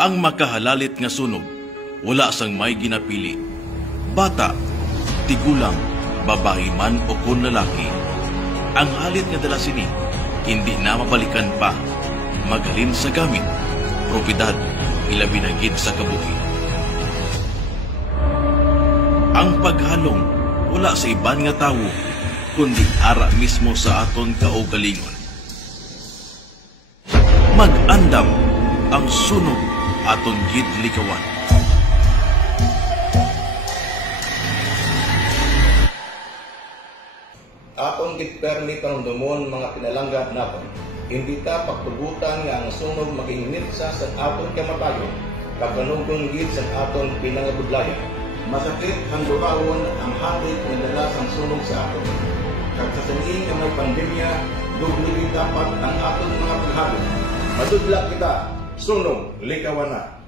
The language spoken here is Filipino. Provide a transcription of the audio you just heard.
Ang makahalalit nga sunog, wala sang may ginapili. Bata, tigulang, babae man o kun lalaki. Ang halit nga dala sini, hindi na mabalikan pa. Magalin sa gamit, propiedad, ilabi na gid sa kabuhi. Ang paghalong, wala sa iban nga tawo, kundi ara mismo sa aton kaugalingon. Mag-andam ang sunog aton gid likawan. Aton gid permi panumdumon mga pinalanggad naton. Hindi ta pagtugutan nga ang sunog magingnit sa aton kamatayon, pagkanugon gid sa aton pinangabudlayan. Masakit ang durawon ang hatik nga dala sang sunog sa aton. Kag sa sanging nga may pandemya, dugli dapat ang aton mga paghalong. Madudla kita, sunog likawan na.